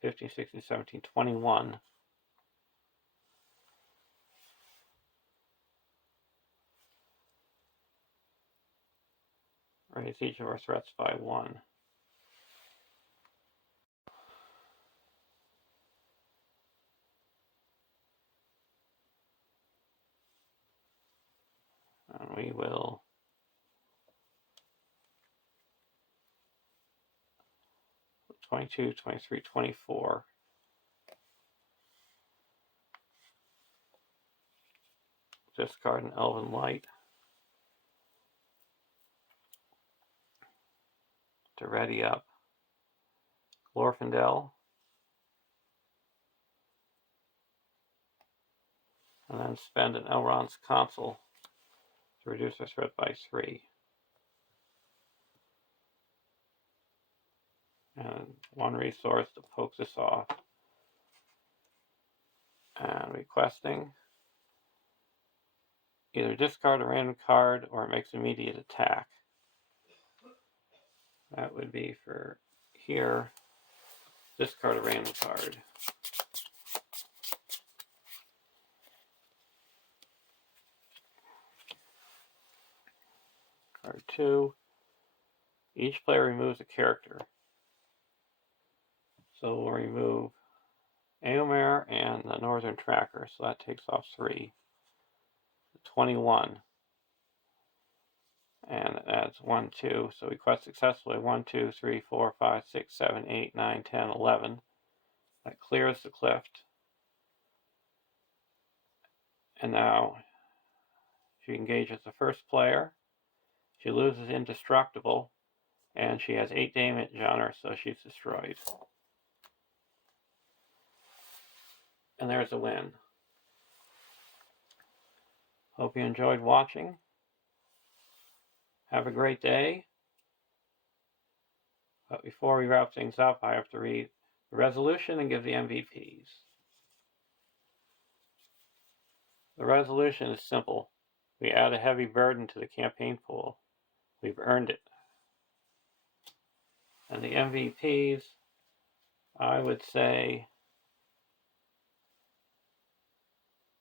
15, 16, 17, 21. Raise each of our threats by 1. And we will put 22, 23, 24. Discard an Elven Light to ready up Glorfindel. And then spend an Elrond's console to reduce our threat by 3. And 1 resource to poke this off. And requesting either discard a random card or it makes immediate attack. That would be for here, discard a random card. Card 2. Each player removes a character. So we'll remove Eomer and the Northern Tracker, so that takes off 3. 21. And it adds 1, 2. So we quest successfully 1, 2, 3, 4, 5, 6, 7, 8, 9, 10, 11. That clears the clift. And now she engages the first player. She loses indestructible, and she has 8 damage on her, so she's destroyed. And there's a win. Hope you enjoyed watching. Have a great day. But before we wrap things up, I have to read the resolution and give the MVPs. The resolution is simple. We add a heavy burden to the campaign pool. We've earned it. And the MVPs, I would say,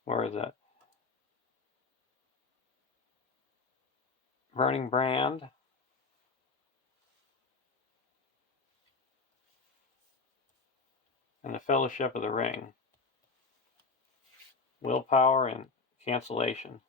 were the Burning Brand, and the Fellowship of the Ring. Willpower and Cancellation.